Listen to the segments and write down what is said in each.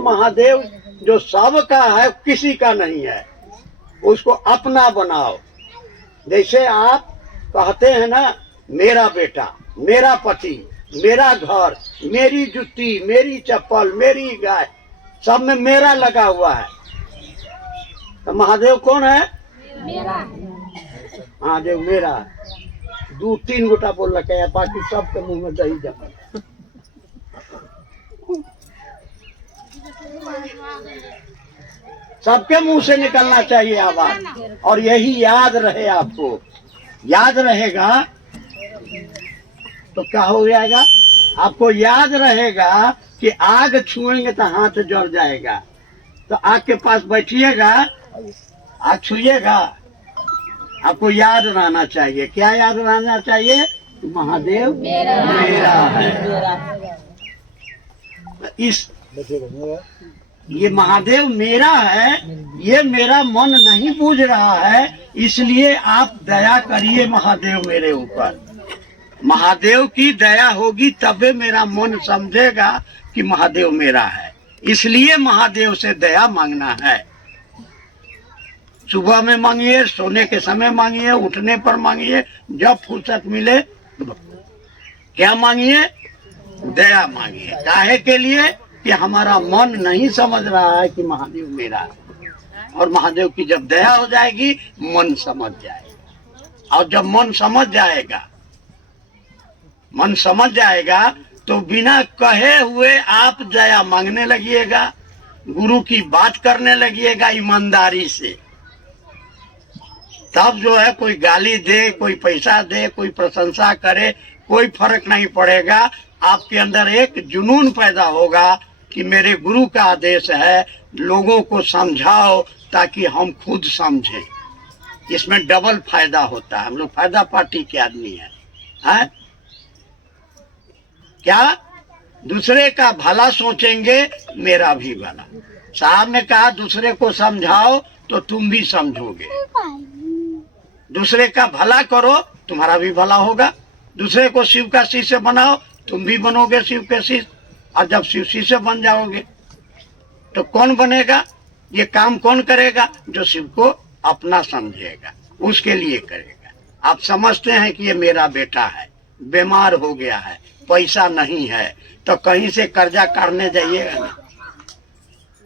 महादेव जो सबका है किसी का नहीं है, उसको अपना बनाओ। जैसे आप कहते हैं ना, मेरा बेटा, मेरा पति, मेरा घर, मेरी जूती, मेरी चप्पल, मेरी गाय, सब में मेरा लगा हुआ है। तो महादेव कौन है? मेरा। महादेव मेरा है। 2-3 गोटा बोल रखे हैं, बाकी सबके मुंह में दही जमा। सबके मुंह से निकलना चाहिए आवाज, और यही याद रहे आपको। याद रहेगा तो क्या हो जाएगा? आपको याद रहेगा कि आग छुएंगे तो हाथ जल जाएगा। तो आग के पास बैठिएगा, आग छुइएगा, आपको याद रहना चाहिए। क्या याद रहना चाहिए? महादेव मेरा है। इस ये महादेव मेरा है, ये मेरा मन नहीं बूझ रहा है, इसलिए आप दया करिए महादेव मेरे ऊपर। महादेव की दया होगी तबे मेरा मन समझेगा कि महादेव मेरा है। इसलिए महादेव से दया मांगना है। सुबह में मांगिए, सोने के समय मांगिए, उठने पर मांगिए, जब फुर्सत मिले। क्या मांगिए? दया मांगिए। काहे के लिए? कि हमारा मन नहीं समझ रहा है कि महादेव मेरा है। और महादेव की जब दया हो जाएगी, मन समझ जाएगा। और जब मन समझ जाएगा, मन समझ जाएगा, तो बिना कहे हुए आप दया मांगने लगिएगा, गुरु की बात करने लगिएगा ईमानदारी से। तब जो है, कोई गाली दे, कोई पैसा दे, कोई प्रशंसा करे, कोई फर्क नहीं पड़ेगा। आपके अंदर एक जुनून पैदा होगा कि मेरे गुरु का आदेश है, लोगों को समझाओ ताकि हम खुद समझें। इसमें डबल फायदा होता है। हम लोग फायदा पार्टी के आदमी हैं। क्या? दूसरे का भला सोचेंगे, मेरा भी भला। साहब ने कहा दूसरे को समझाओ तो तुम भी समझोगे। दूसरे का भला करो, तुम्हारा भी भला होगा। दूसरे को शिव का शिष्य बनाओ, तुम भी बनोगे शिव के शिष्य। और जब शिव शिष्य बन जाओगे तो कौन बनेगा? ये काम कौन करेगा? जो शिव को अपना समझेगा, उसके लिए करेगा। आप समझते हैं कि ये मेरा बेटा है, बीमार हो गया है, पैसा नहीं है, तो कहीं से कर्जा काटने जाइएगा ना।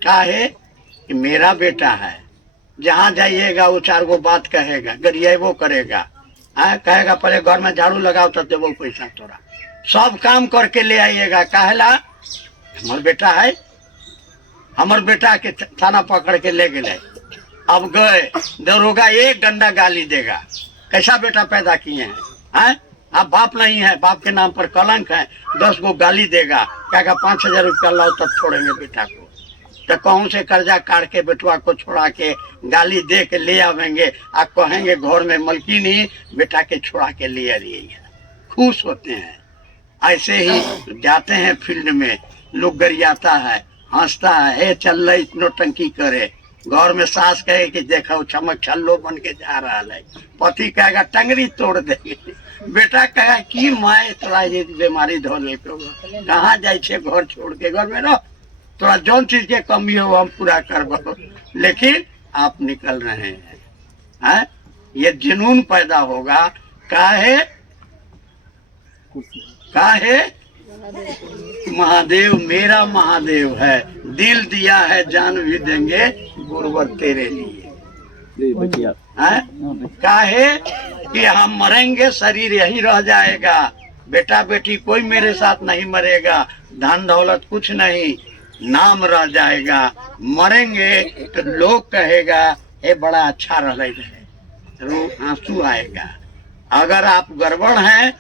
काहे? कि मेरा बेटा है। जहाँ जाइएगा वो 4 गो बात कहेगा, गरियाबो करेगा। कहेगा पहले घर में झाड़ू लगाओ तो देवो पैसा तोरा। सब काम करके ले आइएगा। काहेला? हमार बेटा है। हमार बेटा के थाना पकड़ के ले गए। अब गए, दरोगा एक गंदा गाली देगा। कैसा बेटा पैदा किए हैं? आप बाप नहीं है, बाप के नाम पर कलंक है। 10 गो गाली देगा, कहेगा 5000 रुपया लाओ तब छोड़ेंगे बेटा को। तो कहूँ से कर्जा काट के बेटुआ को छोड़ा के गाली दे के ले आवेंगे। आप कहेंगे घर में मलकिनी बेटा के छोड़ा के ले आ रही है। खुश होते हैं। ऐसे ही जाते हैं फील्ड में, लोग गरियाता है, हंसता है, हे चल रही नौटंकी करे। घर में सास कहे कि देखो चमक छल्लो बन के जा रहा है। पति कहेगा टंगरी तोड़ देंगे। बेटा कहेगा कि माए तोरा ये बीमारी धो ले, कहाँ जाए छे घर छोड़ के? घर में रहो, तोरा जौन चीज के कमी हो हम पूरा करबो। लेकिन आप निकल रहे हैं। ये जुनून पैदा होगा। काहे? काहे? महादेव मेरा महादेव है, दिल दिया है जान भी देंगे गुरुवर तेरे लिए। काहे? कि हम मरेंगे, शरीर यही रह जाएगा, बेटा बेटी कोई मेरे साथ नहीं मरेगा, धन दौलत कुछ नहीं, नाम रह जाएगा। मरेंगे तो लोग कहेगा ये बड़ा अच्छा रहे, आंसू आएगा। अगर आप गड़बड़ हैं,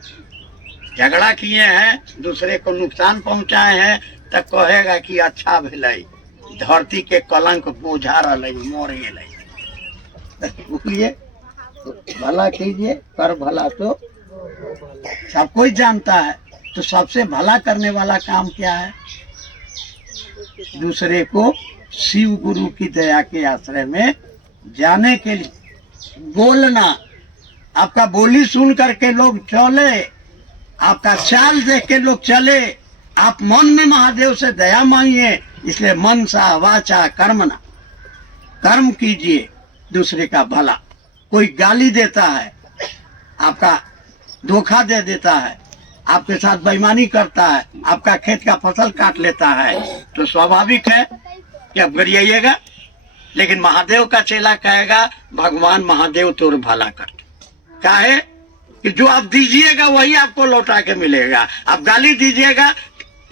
झगड़ा किए हैं, दूसरे को नुकसान पहुंचाए हैं, तो कहेगा कि अच्छा भले, धरती के कलंक बोझा रहे, मोर गए। इसलिए भला कीजिए, कर भला तो सब कोई जानता है। तो सबसे भला करने वाला काम क्या है? दूसरे को शिव गुरु की दया के आश्रय में जाने के लिए बोलना। आपका बोली सुन करके लोग चले, आपका चाल देख के लोग चले। आप मन में महादेव से दया मांगिए, इसलिए मन सा वाचा कर्मणा, कर्म कीजिए दूसरे का भला। कोई गाली देता है, आपका धोखा दे देता है, आपके साथ बेईमानी करता है, आपका खेत का फसल काट लेता है, तो स्वाभाविक है कि आप गरियाइएगा। लेकिन महादेव का चेला कहेगा भगवान महादेव तोर भला करते। काहे कि जो आप दीजिएगा वही आपको लौटा के मिलेगा। आप गाली दीजिएगा,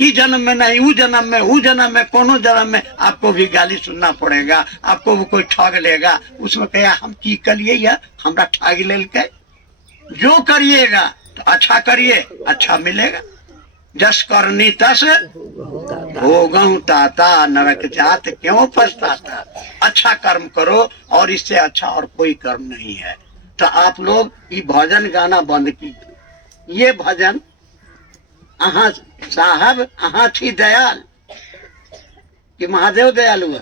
इस जन्म में नहीं, उस जन्म में, उस जन्म में, कोनो जन्म में आपको भी गाली सुनना पड़ेगा। आपको भी कोई ठग लेगा, उसमें कहेगा हम की करिए या हमरा ठग लेल के। जो करिएगा तो अच्छा करिए, अच्छा मिलेगा। जस करनी तस भोगहु ताता, नरक जात क्यों पछताता। अच्छा कर्म करो और इससे अच्छा और कोई कर्म नहीं है। तो आप लोग ये भजन गाना बंद कीजिए। ये भजन अहाँ साहब अहाँ थी दयाल कि महादेव दयालु है?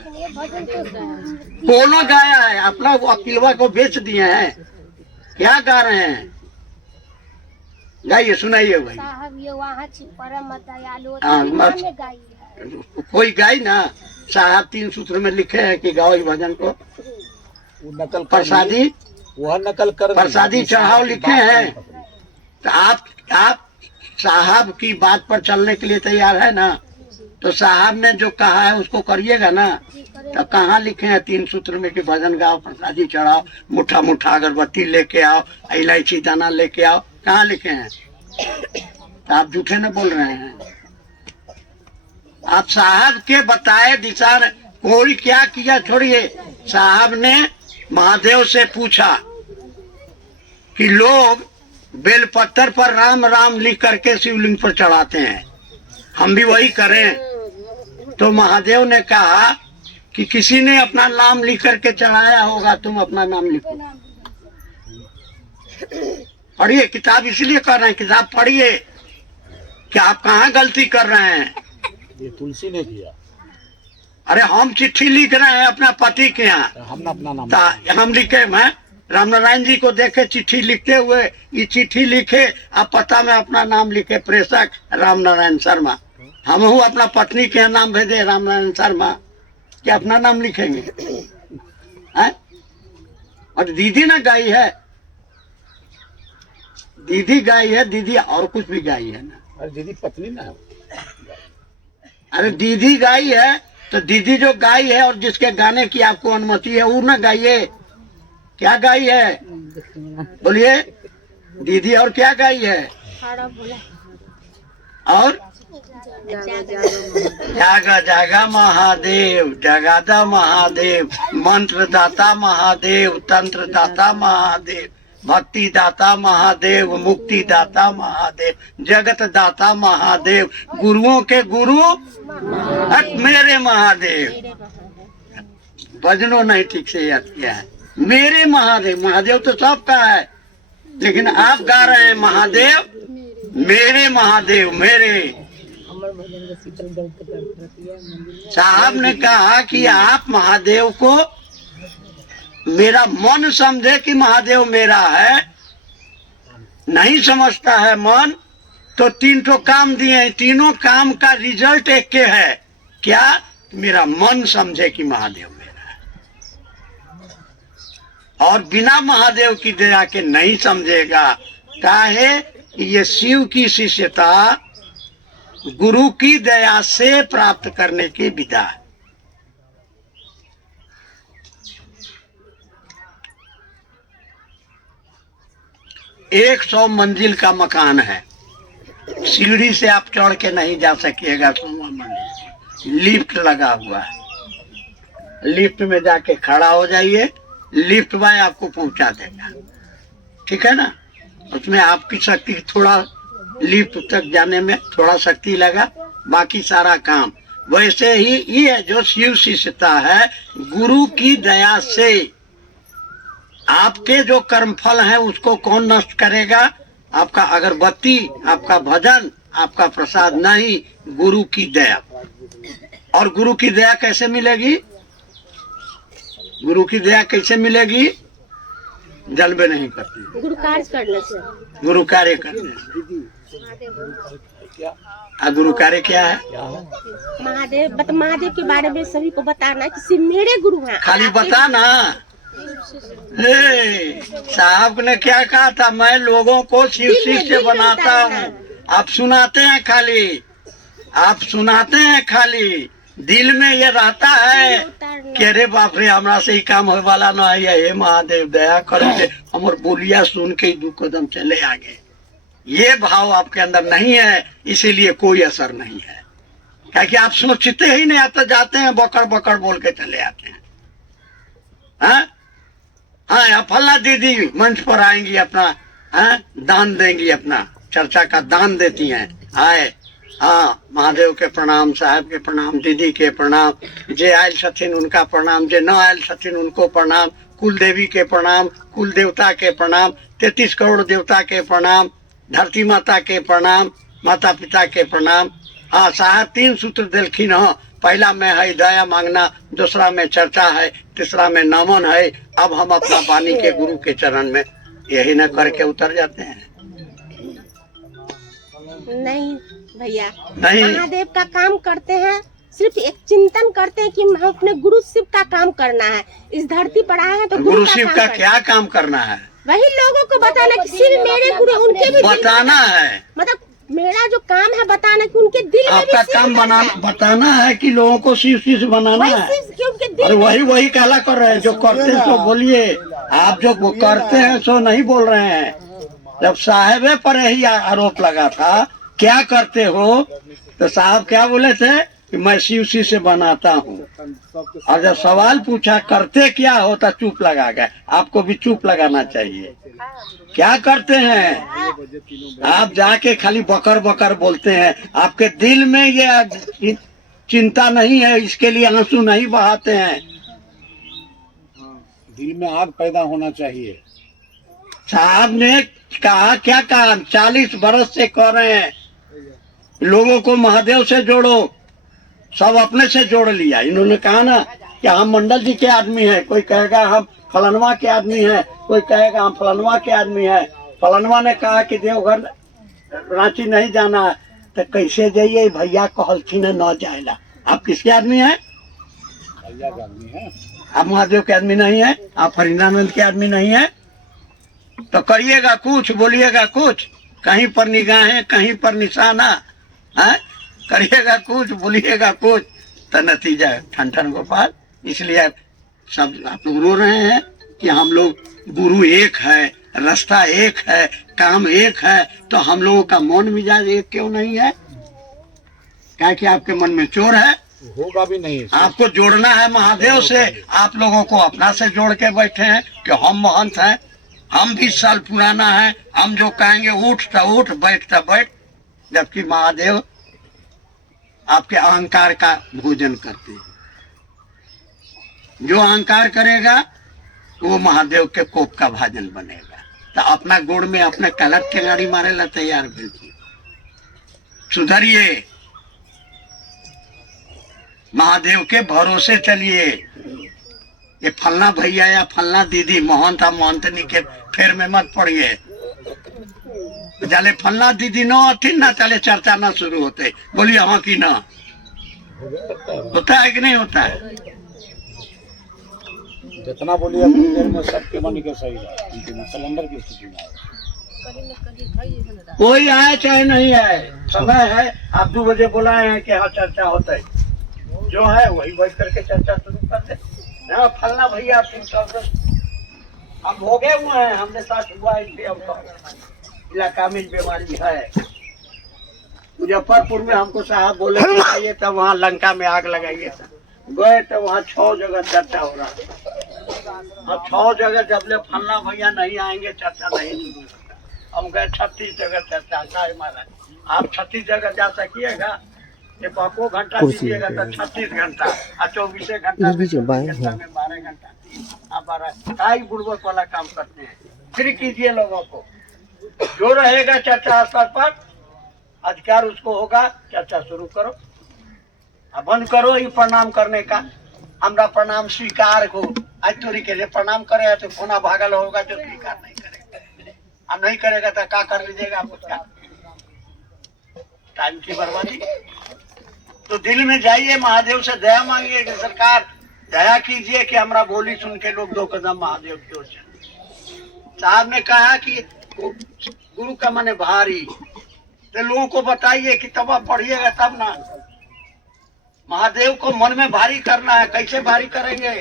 कोनो गाया है, अपना वकीलवा को बेच दिए हैं। क्या गा रहे हैं? गाइए, सुनाइए भाई। साहब ये वहाँ परम दयालु कोई गाई ना। साहब 3 सूत्र में लिखे हैं कि गाओ इस भजन को। नकल प्रसादी, वह नकल कर प्रसादी चढ़ाओ लिखे हैं। तो आप साहब की बात पर चलने के लिए तैयार है ना? तो साहब ने जो कहा है उसको करिएगा ना। तो कहाँ लिखे हैं 3 सूत्र में कि भजन गाओ, प्रसादी चढ़ाओ, मुठा मुठा अगरबत्ती लेके आओ, इलायची दाना लेके आओ? कहाँ लिखे हैं? तो आप झूठे न बोल रहे हैं। आप साहब के बताए दिशा कोई क्या किया छोड़िए। साहब ने महादेव से पूछा कि लोग बेलपत्थर पर राम राम लिख करके शिवलिंग पर चढ़ाते हैं, हम भी वही करें। तो महादेव ने कहा कि किसी ने अपना नाम लिख करके चढ़ाया होगा, तुम अपना नाम लिखो। पढ़िए किताब, इसलिए कर रहे हैं किताब पढ़िए कि आप कहाँ गलती कर रहे हैं। ये तुलसी ने किया। अरे हम चिट्ठी लिख रहे हैं अपना पति के यहाँ, हम अपना नाम हम लिखे। मैं राम नारायण जी को देखे चिट्ठी लिखते हुए, ये चिट्ठी लिखे, अब पता में अपना नाम लिखे, प्रेषक राम नारायण शर्मा। हम अपना पत्नी के यहाँ नाम भेजे राम नारायण शर्मा, क्या अपना नाम लिखेंगे? है? और दीदी ना गाई है, दीदी गाई है, दीदी और कुछ भी गाई है ना। अरे दीदी पत्नी ना है। अरे दीदी गाई है तो दीदी जो गाई है और जिसके गाने की आपको अनुमति है वो ना गाइए। क्या गाई है बोलिए दीदी? और क्या गाई है? और जागा जागा महादेव, जगादा महादेव, मंत्र दाता महादेव, तंत्र दाता महादेव, भक्ति दाता महादेव, मुक्ति दाता महादेव, जगत दाता महादेव, गुरुओं के गुरु मेरे महादेव। भजनों नहीं ठीक से याद किया है। मेरे महादेव, महादेव तो सबका है, लेकिन आप गा रहे हैं महादेव मेरे, महादेव मेरे। साहब ने कहा कि आप महादेव को मेरा मन समझे कि महादेव मेरा है, नहीं समझता है मन, तो 3 ठो काम दिए, तीनों काम का रिजल्ट एक के है। क्या? मेरा मन समझे कि महादेव मेरा है। और बिना महादेव की दया के नहीं समझेगा। काहे? ये शिव की शिष्यता गुरु की दया से प्राप्त करने की विधा है। एक 100 मंजिल का मकान है, सीढ़ी से आप चढ़ के नहीं जा सकिएगा। 100 मंजिल लिफ्ट लगा हुआ है, लिफ्ट में जाके खड़ा हो जाइए, लिफ्ट वाले आपको पहुंचा देगा। ठीक है ना? उसमें आपकी शक्ति थोड़ा, लिफ्ट तक जाने में थोड़ा शक्ति लगा, बाकी सारा काम। वैसे ही ये जो शिव शिष्यता है गुरु की दया से, आपके जो कर्मफल है उसको कौन नष्ट करेगा? आपका अगरबत्ती, आपका भजन, आपका प्रसाद नहीं, गुरु की दया। और गुरु की दया कैसे मिलेगी? गुरु की दया कैसे मिलेगी? जलवे नहीं करती, गुरु कार्य करने से, गुरु कार्य करने से। क्या गुरु कार्य क्या है? क्या है? महादेव के बारे में सभी को बताना कि सिर्फ मेरे गुरु हैं। खाली बता ना। साहब ने क्या कहा था, मैं लोगों को शिव से बनाता हूँ। आप सुनाते हैं खाली, आप सुनाते हैं खाली, दिल में ये रहता है कि अरे बाप रे हमरा से ही काम होने वाला ना है। हे महादेव दया करे, हमर बोलिया सुन के ही 2 कदम चले आगे। ये भाव आपके अंदर नहीं है, इसीलिए कोई असर नहीं है। क्या कि आप सोचते ही नहीं, आते जाते हैं बकड़ बकड़ बोल के चले आते हैं। हाँ हाँ, फला दीदी मंच पर आएंगी, अपना दान देंगी, अपना चर्चा का दान देती हैं। आए हाँ, महादेव के प्रणाम, साहब के प्रणाम, दीदी के प्रणाम, जे आयल छथिन उनका प्रणाम, जे न आयल छथिन उनको प्रणाम, कुल देवी के प्रणाम, कुल देवता के प्रणाम, 33 करोड़ देवता के प्रणाम, धरती माता के प्रणाम, माता पिता के प्रणाम। हाँ, साहब 3 सूत्र दिलखिन हो। पहला में है दया मांगना, दूसरा में चर्चा है, तीसरा में नमन है। अब हम अपना वाणी के गुरु के चरण में यही न करके उतर जाते हैं। नहीं भैया, नहीं, महादेव का काम करते हैं, सिर्फ एक चिंतन करते हैं कि हम अपने गुरु शिव का काम करना है। इस धरती पर आए हैं तो गुरु शिव का क्या काम करना है? वही लोगों को बताना कि सिर्फ मेरे गुरु, उनके भी बताना है। मतलब मेरा जो काम है बताना कि उनके दिल में आपका काम बताना है कि लोगों को शिव शिव बनाना है। और वही कहला कर रहे हैं। जो करते हैं सो बोलिए, आप जो करते हैं सो नहीं बोल रहे हैं। जब साहेबे पर यही आरोप लगा था क्या करते हो, तो साहब क्या बोले थे कि मैं शिव से बनाता हूँ। और जब सवाल पूछा करते क्या हो, तो चुप लगा गए। आपको भी चुप लगाना चाहिए। क्या करते हैं आप? जाके खाली बकर बकर बोलते हैं। आपके दिल में ये चिंता नहीं है, इसके लिए आंसू नहीं बहाते हैं। दिल में आग पैदा होना चाहिए। साहब ने कहा, क्या कहा, 40 बरस से कह रहे हैं लोगों को महादेव से जोड़ो, सब अपने से जोड़ लिया। इन्होंने कहा ना कि हम मंडल जी के आदमी हैं, कोई कहेगा हम फलनवा के आदमी हैं, कोई कहेगा हम फलनवा के आदमी हैं। फलनवा ने कहा कि देवघर रांची नहीं जाना है, तो कैसे जाइए? भैया कहलखिन न जाएला। आप किसके आदमी हैं? भैया के आदमी है। आप महादेव के आदमी नहीं है, आप हरिनानंद के आदमी नहीं है। तो करिएगा कुछ, बोलिएगा कुछ, कहीं पर निगाहें, कहीं पर निशाना है। करिएगा कुछ, बोलिएगा कुछ, तो नतीजा ठन ठन गोपाल। इसलिए सब आप लोग रो रहे हैं कि हम लोग गुरु एक है, रास्ता एक है, काम एक है, तो हम लोगों का मौन मिजाज एक क्यों नहीं है? क्या कि आपके मन में चोर है? होगा भी नहीं। आपको जोड़ना है महादेव से। आप लोगों को अपना से जोड़ के बैठे हैं कि हम महंत हैं, हम 20 साल पुराना है, हम जो कहेंगे उठता उठ, बैठता बैठ। जबकि महादेव आपके अहंकार का भोजन करते हैं। जो अहंकार करेगा वो महादेव के कोप का भाजन बनेगा। तो अपना गोड़ में अपने कलट के गाड़ी मारे ला तैयार भेजिए। सुधरिए, महादेव के भरोसे चलिए। ये फलना भैया या फलना दीदी मोहन था मोहनतनी के फेर में मत पड़िए। जाले फलना दीदी न आती ना, चले चर्चा ना शुरू होते। बोलिए हाँ कि ना? होता है कि नहीं होता है? जितना बोलिए अपनी देर में सबके मन के सही है। सिलेंडर की स्थिति में कोई आए चाहे नहीं आए, समय है। आप 2 बजे बुलाए हैं कि हाँ चर्चा होता है, जो है वही बैठ करके चर्चा शुरू कर दे। हाँ फलना भैया हम हो गए हुए हैं, हमने साथ हुआ है, इसलिए हमको इलाका में बीमारी है। मुजफ्फरपुर में हमको साहब बोले आइए, तब वहाँ लंका में आग लगाइए। गए तो वहाँ 6 जगह चर्चा हो रहा है। 6 जगह जब ले फलना भैया नहीं आएंगे चर्चा नहीं होगा। हम गए 36 जगह चर्चा। साहब महाराज आप 36 जगह जा सकिएगा? एक को घंटा दीजिएगा तो 36 घंटा, और 24 घंटा में 12 घंटा, आप 12 बुड़बक वाला काम करते हैं। फिर कीजिए लोगों को, जो रहेगा चर्चा स्तर पर अधिकार उसको होगा, चर्चा शुरू करो। अब बंद करो ये प्रणाम करने का। हमरा प्रणाम स्वीकार हो, आज तोरी के लिए प्रणाम करे तो कोना भागल होगा जो स्वीकार नहीं करेगा। अब नहीं करेगा तो क्या कर लीजिएगा? आप उसका टाइम की बर्बादी। तो दिल में जाइए, महादेव से दया मांगिए कि सरकार दया कीजिए कि हमारा बोली सुन के लोग 2 कदम महादेव की ओर चले। साहब ने कहा कि गुरु का मन भारी, तो लोगों को बताइए कि तब आप पढ़िएगा तब ना। महादेव को मन में भारी करना है। कैसे भारी करेंगे?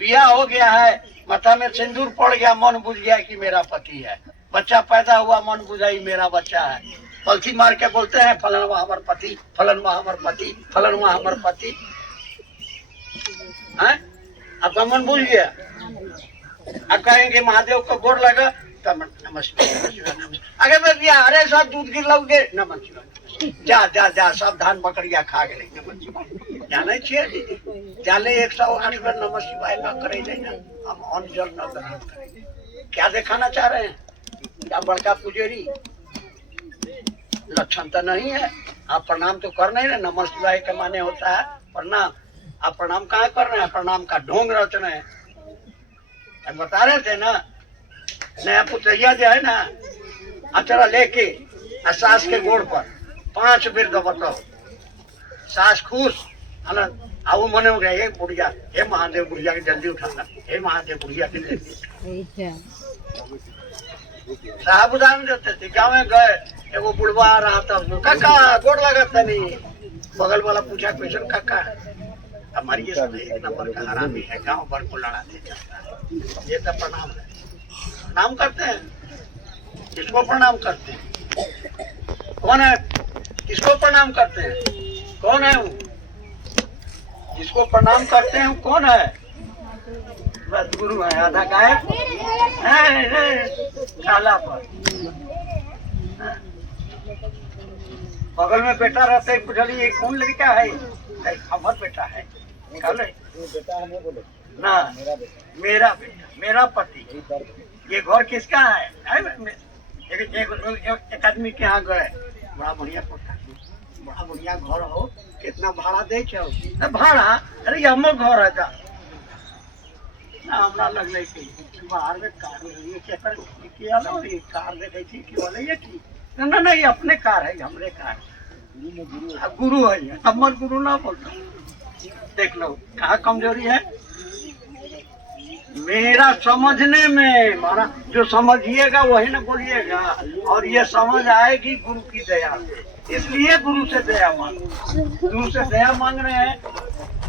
बिया हो गया है, माथा में सिंदूर पड़ गया, मन बुझ गया कि मेरा पति है। बच्चा पैदा हुआ, मन बुझाई मेरा बच्चा है। पलथी मार के बोलते हैं फलनवा हमार पति, फलनवा हमार पति, फलनवा हमार पति। आपका मन बुझ गया। अब कहेंगे महादेव को गोड़ लगा, तब नमस्ते अगर मैं दिया अरे सब दूध गिर लोगे नमस्ते, जा जा जा सब धान बकरिया खा गए नमस्ते। जाने चाहिए जाले 108 बार नमः शिवाय न करे ना, हम अन्न जल न ग्रहण करेंगे। क्या दिखाना चाह रहे हैं? क्या बड़का पुजारी? लक्षण तो नहीं है। आप प्रणाम तो कर नहीं रहे। नमः शिवाय के माने होता है प्रणाम। आप प्रणाम कहाँ कर रहे हैं? प्रणाम का ढोंग रच रहे हैं। हम बता रहे थे ना, नया पुतैया जो है ना, अचरा लेके सास के गोड़ पर 5 बेर दबतो, सास खुश आनंद आओ मने हो गया। ये बुढ़िया, हे महादेव बुढ़िया के जल्दी उठाना, हे महादेव बुढ़िया के जल्दी। साहब उदाहरण देते थे, गाँव में गए, एगो बुढ़वा आ रहा था, काका गोड़ लगा था नहीं। बगल वाला पूछा क्वेश्चन, काका हमारी ये सब 1 नंबर का हरामी है, गाँव भर को लड़ाते चलता है। ये तो प्रणाम है। प्रणाम करते हैं, किसको प्रणाम करते हैं? कौन है? किसको प्रणाम करते हैं? कौन है वो जिसको प्रणाम करते हैं? कौन है? बस गुरु है। आधा गायब काला पर। बगल में बेटा रहते पूछली ये कौन लड़का है? हमार बेटा है। बेटा हमें बोले ना, मेरा बेटा, मेरा पति। ये घर किसका है? एक आदमी के यहाँ गए, बड़ा बढ़िया कोठा, बड़ा बढ़िया घर हो, कितना भाड़ा दे छो? भाड़ा? अरे ये हमर घर है का ना। हमरा लगले कि बाहर में कार ये चक्कर किया लो, ये कार देखे थी कि बोले ये की ना ना, ये अपने कार है, हमरे कार। गुरु है ये, हमर गुरु ना बोलता। देख लो कहाँ कमजोरी है मेरा समझने में। मारा जो समझिएगा वही ना बोलिएगा, और ये समझ आएगी गुरु की दया से। इसलिए गुरु से दया मांगो। गुरु से दया मांग रहे हैं,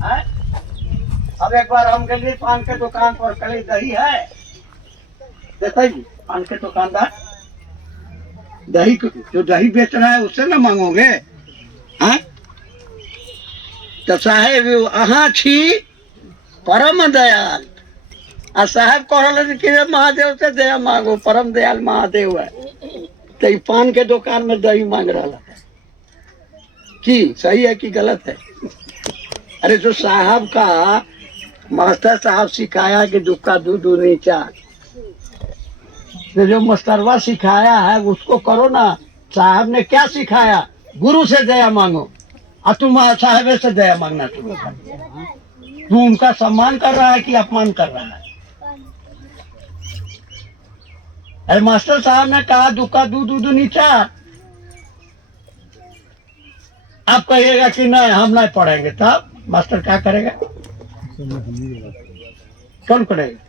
है? अब एक बार हम गए पान के दुकान पर, कल दही है देते जी, पान के दुकानदार दही जो दही बेच रहा है उससे ना मांगोगे? हाँ तो साहेब अहाँ छी परम दयाल, आ साहब कहल कि महादेव से दया मांगो, परम दयाल महादेव है। तो पान के दुकान में दही मांग रहा है कि सही है कि गलत है? अरे जो साहब का मास्टर साहब सिखाया कि दुक्का दूध नीचा, तो जो मास्टरवा सिखाया है उसको करो ना। साहब ने क्या सिखाया? गुरु से दया मांगो, और तुम साहब से दया मांगना शुरू कर। तू उनका सम्मान कर रहा है कि अपमान कर रहा है? अरे मास्टर साहब ने कहा दुक्का दूध नीचा, आप कहिएगा कि नहीं हम नहीं पढ़ेंगे, तब मास्टर क्या करेगा? कौन करेगा?